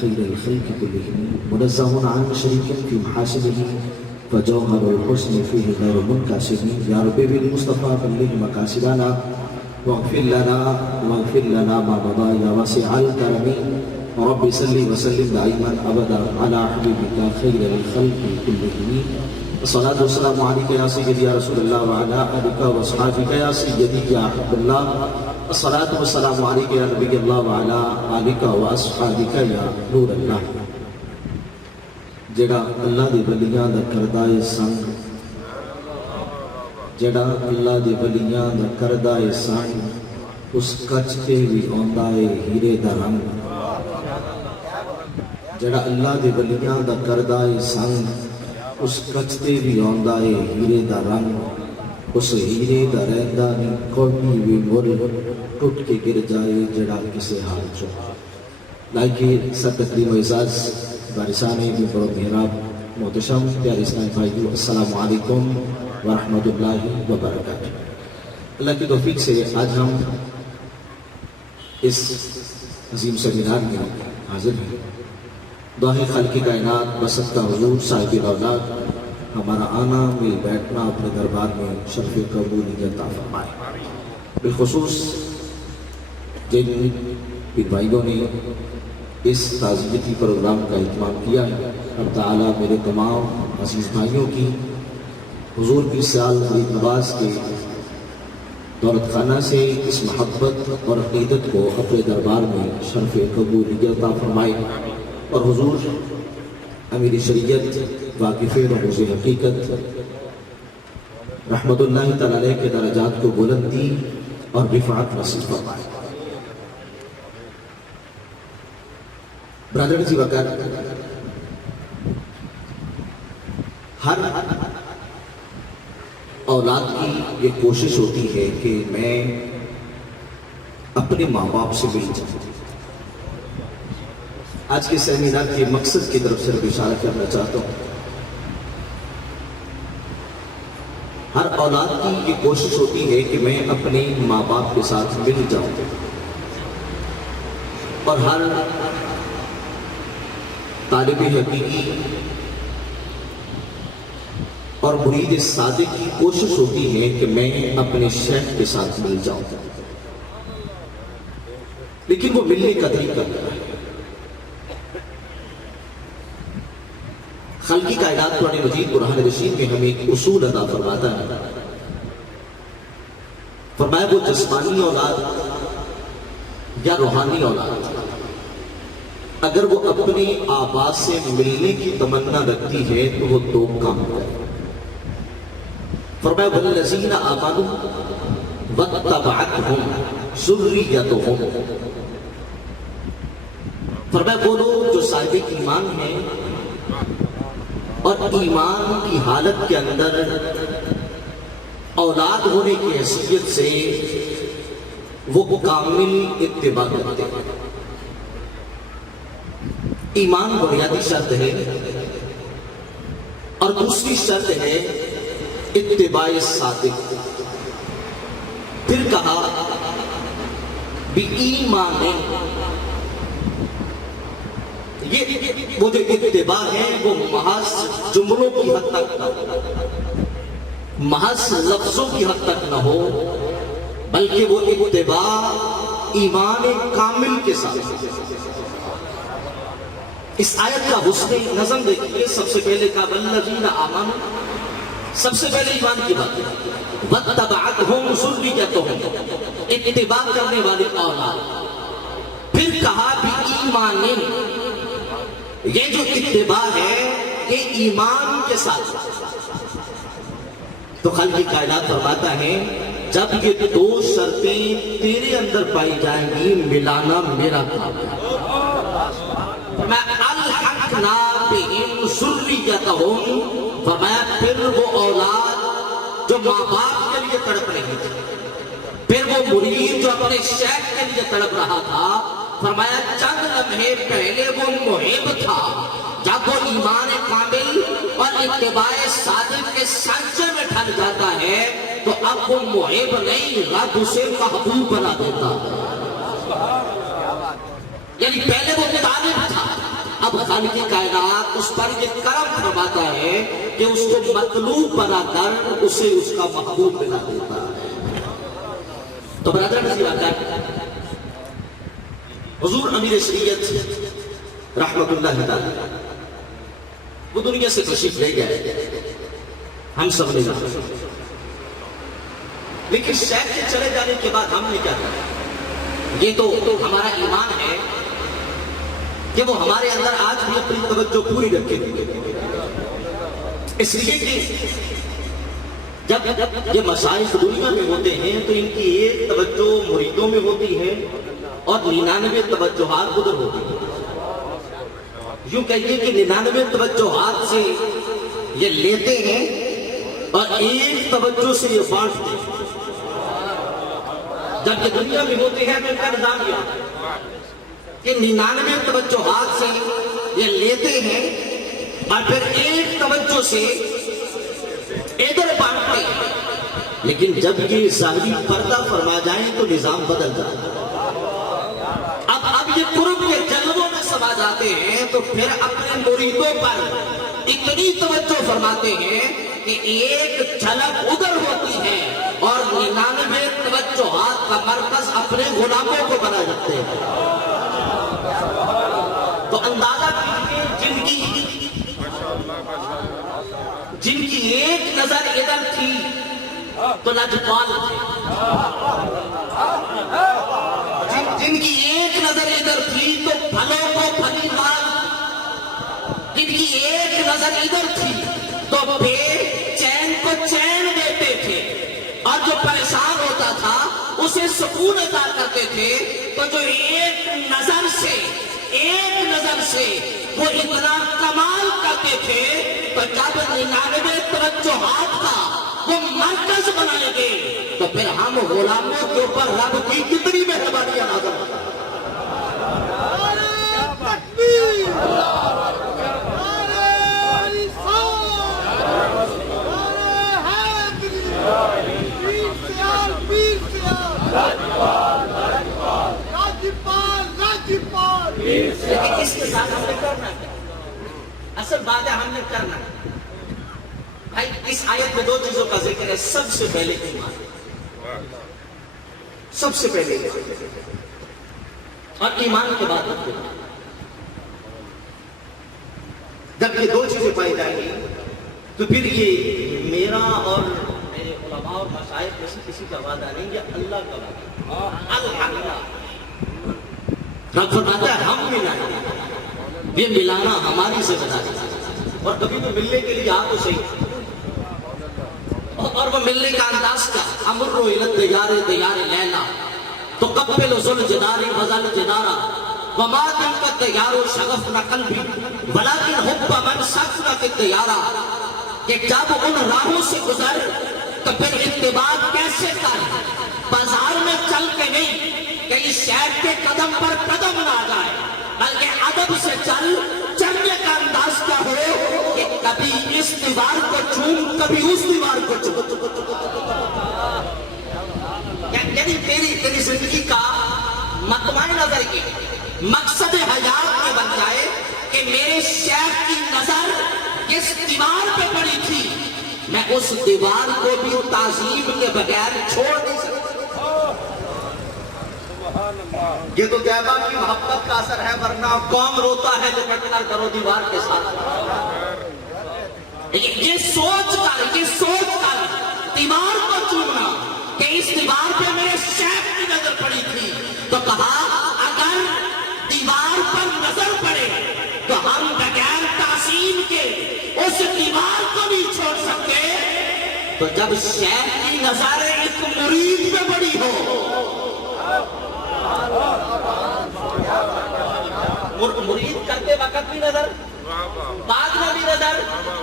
خير الخلق كلهم منزه عن شريك في محاسنه فجوهر الحسن فيه غير منكسر يا رب بالمصطفى بلغ مقاصدنا واغفر لنا ما مضى يا واسع الكرم رب صل وسلم دائما ابدا على حبيبك خير الخلق كلهم الصلاة والسلام عليك يا سيدي يا رسول الله وعلى آلك واصحابك يا سيدي يا حب الله الصلاة والسلام عليك يا نبي الله وعلى آلك واصحابك یا نور اللہ. جڑا اللہ دے ولیاں دا کردہ اے سنگ جڑا اللہ دے ولیاں دا کردہ اے سنگ اس کچ تے بھی آندا اے ہیرے دا رنگ. جڑا اللہ دے ولیاں دا کردہ اے سنگ اس کچتے بھی آندا ہے ہیرے دا رنگ اس ہیرے دا رہندا نہیں کوئی بھی مر ٹوٹ کے گر جائے جڑا کسے حال چو. لائکی سب تقریم و اعزاز بارسانے بھی برو محراب محتشم پیارے اسلام بھائیو السلام علیکم ورحمت اللہ وبرکاتہ. اللہ کی توفیق سے آج ہم اس عظیم سیمینار میں حاضر ہیں. دعائے خالق کائنات بسطہ حضور صاحب اولاد ہمارا آنا مل بیٹھنا اپنے دربار میں شرف قبولیت عطا فرمائے. بالخصوص جن پیر بھائیوں نے اس تعزیتی پروگرام کا اہتمام کیا ہے رب تعالیٰ میرے تمام عزیز بھائیوں کی حضور کی سال خرید نواز کے دولت خانہ سے اس محبت اور عقیدت کو اپنے دربار میں شرف قبولیت عطا فرمائے اور حضور امیر شریعت واقف رموز حقیقت رحمت اللہ تعالیٰ علیہ کے درجات کو بلندی اور رفعت نصیب فرمائے. برادر جی وقت ہر اولاد کی یہ کوشش ہوتی ہے کہ میں اپنے ماں باپ سے مل جاؤں. آج کے سیمینار کے مقصد کی طرف سے اشارہ کرنا چاہتا ہوں. ہر اولاد کی یہ کوشش ہوتی ہے کہ میں اپنے ماں باپ کے ساتھ مل جاؤں اور ہر طالب حقیقی اور مرید صادق کی کوشش ہوتی ہے کہ میں اپنے شیخ کے ساتھ مل جاؤں. لیکن وہ ملنے کا طریقہ کیا ہے؟ خلقی کائنات قرآن مجید قرآن رشید میں ہمیں ایک اصول عطا فرماتا ہے. فرمایا وہ جسمانی اولاد یا روحانی اولاد اگر وہ اپنے آبا سے ملنے کی تمنا رکھتی ہے تو وہ دو کام کرے. فرمایا والذین آمنوا واتبعتہم ذریتہم. فرمایا وہ لوگ جو صاحب ایمان ہیں اور ایمان کی حالت کے اندر اولاد ہونے کی حیثیت سے وہ کامل اتباع کرتے ہیں. ایمان بنیادی شرط ہے اور دوسری شرط ہے اتباع صادق. پھر کہا بھی ایمان یہ وہ جو اتباع ہے وہ محض جملوں کی حد تک محض لفظوں کی حد تک نہ ہو بلکہ وہ اتباع ایمان کامل کے ساتھ. اس آیت کا حسن نظم دیکھیے. سب سے پہلے کہا والذین آمنوا، سب سے پہلے ایمان کی بات ہے. واتبعتہم ذریتہم، اتباع کرنے والے اولاد. پھر کہا بھی ایمان، یہ جو اتباع ہے یہ ایمان کے ساتھ. تو خالق کائنات فرماتا ہے جب یہ دو شرطیں تیرے اندر پائی جائیں گی ملانا میرا کام ہے. میں الحقنا بہم ذریتہم، فرمایا پھر وہ اولاد جو ماں باپ کے لیے تڑپ رہی تھی، پھر وہ مرید جو اپنے شیخ کے لیے تڑپ رہا تھا، فرمایا چند لمحے پہلے وہ محب تھا. جب وہ ایمان کامل اور اتباع صادق کے سانچے میں ڈھل جاتا ہے تو اب وہ محب نہیں، رب اسے محبوب بنا دیتا ہے. یعنی پہلے وہ طالب تھا خالق کائنات اس پر یہ کرم فرماتا ہے کہ اس کو مطلوب بنا کر اسے اس کا محبوب بنا دیتا ہے۔ تو برادر نظیر آتا ہے حضور امیر شریعت رحمت اللہ تعالی وہ دنیا سے تشریف لے گئے، ہم سب نے جانا، لیکن شیخ کے چلے جانے کے بعد ہم نے کیا کیا؟ یہ تو ہمارا ایمان ہے کہ وہ ہمارے اندر آج بھی اپنی توجہ پوری رکھے ہوئے، اس لیے کہ جب یہ مشائخ دنیا میں ہوتے ہیں تو ان کی ایک توجہ مریدوں میں ہوتی ہے اور 99 توجہات ادھر ہوتی ہیں۔ یوں کہیے کہ 99 توجہات سے یہ لیتے ہیں اور ایک توجہ سے یہ بانٹتے ہیں۔ جب یہ دنیا میں ہوتے ہیں تو ان کا نظام یہ ہوتا ہے کہ 99 توجہات سے یہ لیتے ہیں اور پھر ایک توجہ سے ادھر بانٹتے ہیں، لیکن جب یہ ظاہری پردہ فرما جائیں تو نظام بدل جاتا ہے۔ اب یہ قرب کے جلووں میں سما جاتے ہیں تو پھر اپنے مریدوں پر اتنی توجہ فرماتے ہیں کہ ایک جھلک ادھر ہوتی ہے اور 99 توجہات کا مرکز اپنے غلاموں کو بنا دیتے ہیں۔ تو اندازہ کیجیے جن کی ایک نظر ادھر تھی تو لجپال تھے، جن کی ایک نظر ادھر تھی تو پھلوں کو پھلی مال، جن کی ایک نظر ادھر تھی تو بے چین کو چین دیتے تھے، اور جو پریشان ہوتا تھا اسے سکون عطا کرتے تھے۔ تو جو ایک نظر سے وہ اتنا کمال کرتے تھے تو جب 99 توجہات کا وہ مرکز بنائیں گے تو پھر ہم غلاموں کے اوپر رب کی کتنی مہربانیاں نازل ہوتی ہیں۔ اس کے ساتھ ہم نے کرنا ہے، اصل بات ہے ہم نے کرنا ہے بھائی۔ اس آیت میں دو چیزوں کا ذکر ہے، سب سے پہلے ایمان، سب سے پہلے اور ایمان کے بعد جب یہ دو چیزیں پائی جائیں گی تو پھر یہ میرا اور میرے علماء اور مشائخ میں سے کسی کا وعدہ نہیں، یہ اللہ کا وعدہ۔ اللہ رب فرماتا ہے ہم ملائیں، یہ ملانا ہماری ذمہ داری ہے، اور کبھی تو ملنے کے لیے آپ تو صحیح، اور وہ ملنے کا انداز کا امر و الت دیار دیار لیلا تو قبل ذل جداری وزل جدارا وما دل کا دیار و شغف نہ قلبی ولیکن حب من سکنا کے دیارا، کہ جب ان راہوں سے گزر تو پھر اتباع کیسے کر، بازار میں چل کے نہیں کہ اس شہر کے قدم پر قدم نہ آ جائے، بلکہ ادب سے چلنے کا انداز کیا ہو کہ کبھی اس دیوار کو چوم کبھی اس دیوار کو چوم، یعنی تیری زندگی کا مطمع نظر یہ مقصد حیات یہ بن جائے کہ میرے شیخ کی نظر کس دیوار پہ پڑی تھی، میں اس دیوار کو بھی تعظیم کے بغیر چھوڑ نہیں سکتا۔ یہ تو طیبہ کی محبت کا اثر ہے، ورنہ قوم روتا ہے لپٹ کر کرو دیوار کے ساتھ۔ یہ سوچ کر دیوار کو چومنا کہ اس دیوار پہ میرے شیخ کی نظر پڑی تھی، تو کہا اگر دیوار پر نظر پڑے تو ہم بغیر تعظیم کے اس دیوار کو بھی چھوڑ سکتے، تو جب شیخ کی نظر ایک مرید پہ پڑی ہو، مرید کرتے وقت بھی نظر، بعد میں بھی نظر،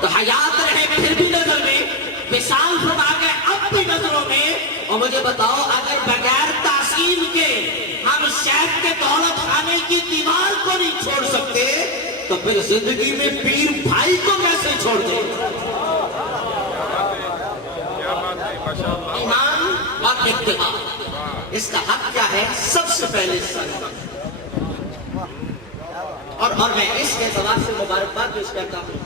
تو حیات رہے پھر بھی نظر میں، مثال فرما کے اب بھی نظروں میں۔ اور مجھے بتاؤ اگر بغیر تعظیم کے ہم شیخ کے دولت خانے کی دیوار کو نہیں چھوڑ سکتے تو پھر زندگی میں پیر بھائی کو کیسے چھوڑ دیں؟ ایمان اور اتباع، اس کا حق کیا ہے؟ سب سے پہلے اور میں اس اعتبار سے مبارکباد پیش کرتا ہوں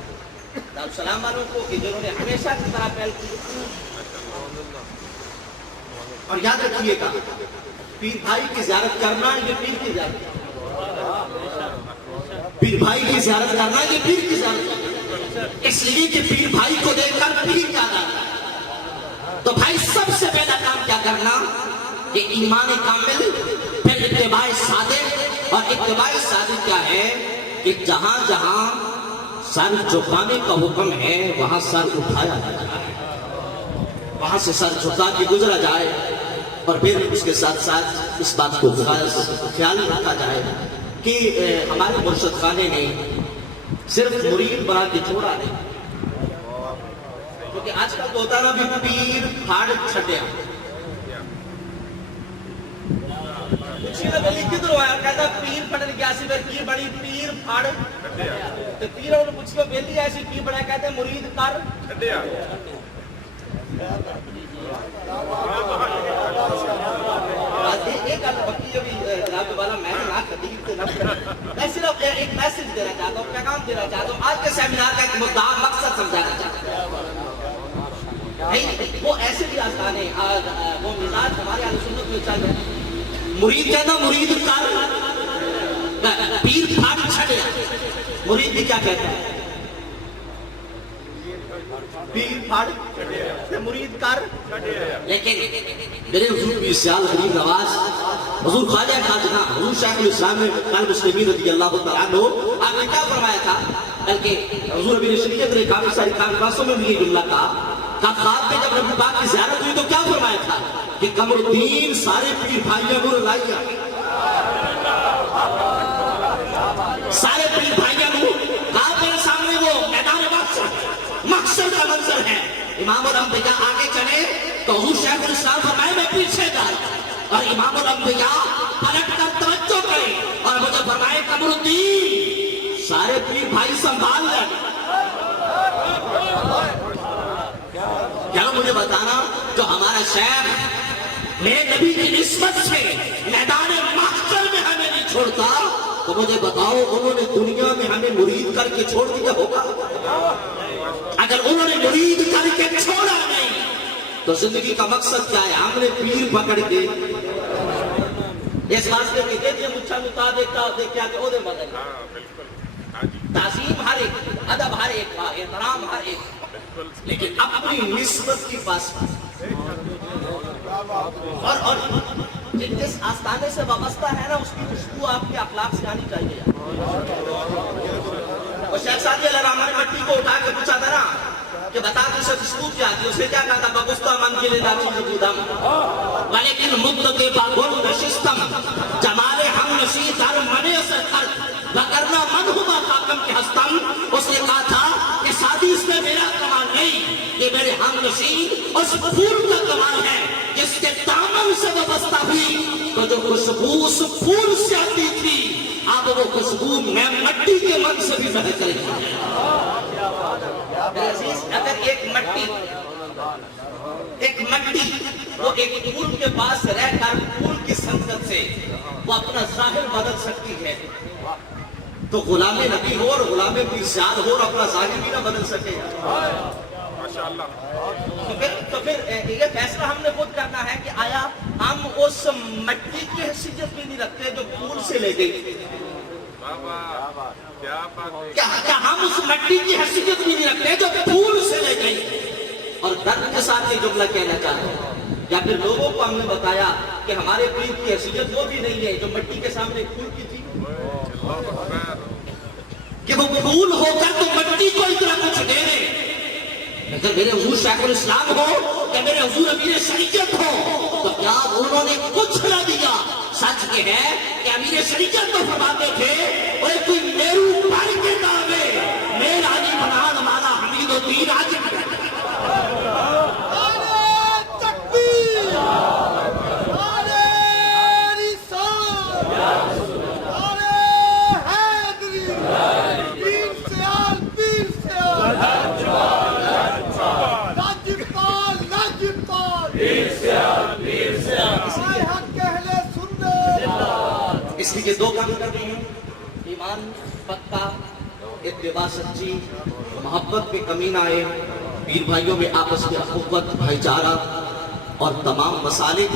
دارالسلام والوں کو کہ جنہوں نے ہمیشہ کی طرح پہل کی. اور یاد رکھیے گا پیر بھائی کی زیارت کرنا یہ پیر کی زیارت کرنا. پیر بھائی کی زیارت کرنا یہ پیر کی زیارت کرنا. اس لیے کہ پیر بھائی کو دیکھ کر پیر یاد آتا ہے. تو بھائی سب سے پہلا کام کیا کرنا کہ ایمان کامل، پھر اتباع صادق. اور اتباع صادق کیا ہے کہ جہاں جہاں سر جھکانے کا حکم ہے وہاں سر اٹھایا جائے، وہاں سے سر جھکا کے گزرا جائے. اور پھر اس کے ساتھ ساتھ اس بات کو خیال رکھا جائے کہ ہمارے مرشد خانے نے صرف مرید بنا کے چھوڑا نہیں. کیونکہ آج کل تو ہوتا نا بھی پیر پھاڑ چھٹیا کچھ نہ بلی کدھر آیا کہتا پیر پھڑن گیا سی کی بڑی پیر پھاڑ تو پیر اور کچھ کو بیلی ایسی پیر بڑا کہتے ہیں مرید کر چھٹیا. ایک بکی ابھی جناب والا میں نہ خطیب سے میں صرف ایک میسج دینا چاہتا ہوں، پیغام دینا چاہتا ہوں. آج کے سیمینار کا ایک مدعا مقصد سمجھانا چاہتا ہوں. وہ ایسے بھی آستانے وہ مزاج ہمارے اہل سنت میں چل رہے ہیں. مرید کہتا مرید کر پیر پھاڑ چھڑیا. مرید بھی کیا کہتا ہے پیر پھاڑ مرید کر. لیکن میرے حضور بھی سیال غریب نواز حضور خواجہ خواجہ حضور شیخ الاسلام المسلمین رضی اللہ تعالیٰ عنہ آپ نے کیا فرمایا تھا؟ بلکہ حضور ابن شریعت نے کافی ساری کانفرنسوں میں بھی یہ جملہ کہا خواب میں جب رب پاک کی زیارت ہوئی تو کیا فرمایا تھا کہ قمر الدین سارے پیر بھائیوں کو لائیا، سارے پیر بھائیوں کو کہا میرے سامنے وہ میدان محشر کا منظر ہے. امام الانبیاء آگے چلے تو حضور شیخ الاسلام فرمائے میں پیچھے جائے اور امام الانبیاء پلٹ کر توجہ کرے اور مجھے فرمائے قمر الدین سارے پیر بھائی سنبھال لیں. کیا مجھے بتانا جو ہمارا شیخ میرے نبی کی نسبت سے میدان محشر میں ہمیں نہیں چھوڑتا تو مجھے بتاؤ انہوں نے دنیا میں ہمیں مرید کر کے چھوڑ دیا ہوگا؟ اگر انہوں نے مرید کر کے چھوڑا نہیں تو زندگی کا مقصد کیا ہے؟ ہم نے پیر پکڑ کے اس واسطے کہ دیکھیں مجھا متا دیکھتا دیکھا کہ او دے بدل تعظیم ہر ایک، ادب ہر ایک کا، احترام ہر ایک، لیکن اپنی نسبت کی پاس اور جس آستانے سے وابستہ ہے نا اس کی خوشبو آپ کے اخلاق سے آنی چاہیے. اور شیخ سعدی علیہ الرحمہ نے مٹی کو اٹھا کے پوچھا تھا نا کہ بتا تو سے خوشبو کیا آتی ہے؟ اس نے کیا کہا تھا بگستہ من کے لئے ناچی جبودم ولیکن مدد باگل نشستم جمال ہم نشی در منے سے خرد وگرنا من ہما خاکم کے ہستم. اس نے کہا تھا کہ سادی اس میں میرا کمال نہیں، یہ میرے ہم نشی اس پھول کا کمال ہے جس کے دامن سے وابستہ ہوئی تو جو خوشبو اس پھول سے آتی تھی اب وہ خوشبو میں مٹی کے من سے بھی مہک رہی ہے. عزیز اگر ایک مٹی وہ ایک پھول کے پاس رہ کر پھول کی سنگت سے وہ اپنا ظاہر بدل سکتی ہے تو غلام نبی ہو اور غلام پیر سیال ہو اور اپنا ظاہر بھی نہ بدل سکے. تو پھر یہ فیصلہ ہم نے خود کرنا ہے کہ آیا ہم اس مٹی کی حیثیت بھی نہیں رکھتے جو پھول سے لے گئی؟ کیا ہم اس مٹی کی حیثیت بھی نہیں رکھتے جو پھول سے لے گئی؟ اور درد کے ساتھ یہ جملہ کہنا چاہتے ہیں یا پھر لوگوں کو ہم نے بتایا کہ ہمارے پیر کی حیثیت وہ بھی نہیں ہے جو مٹی کے سامنے پھول کی تھی کہ وہ پھول ہو کر تو مٹی کو اتنا کچھ دے دے. اگر میرے حضور شیخ الاسلام ہو کہ میرے حضور امیر شریعت ہو تو کیا انہوں نے کچھ نہ دیا؟ سچ یہ ہے کہ امیر شریعت تو فرماتے تھے اور کوئی میرو پر کے دعوے میرا علی بنان ہمارا حمید الدین آج اس لیے دو کام کرنے ہیں ایمان اتباع سچی محبت میں کمی نہ آئے، پیر بھائیوں میں آپس میں اخوت بھائی چارہ اور تمام مسالے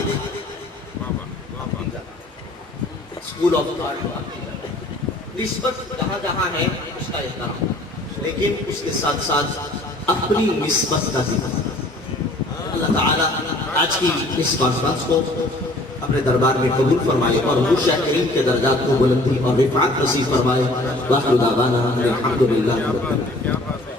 اسکول آف تھاٹ نسبت جہاں جہاں ہے اس کا احترام، لیکن اس کے ساتھ ساتھ اپنی نسبت کا ذکر۔ اللہ تعالیٰ آج کی اس کانفرنس کو اپنے دربار میں قبول فرمائے اور وہ شاکرین کے درجات کو بلندی اور رفعت نصیب فرمائے۔ وآخر دعوانا الحمدللہ رب العالمین۔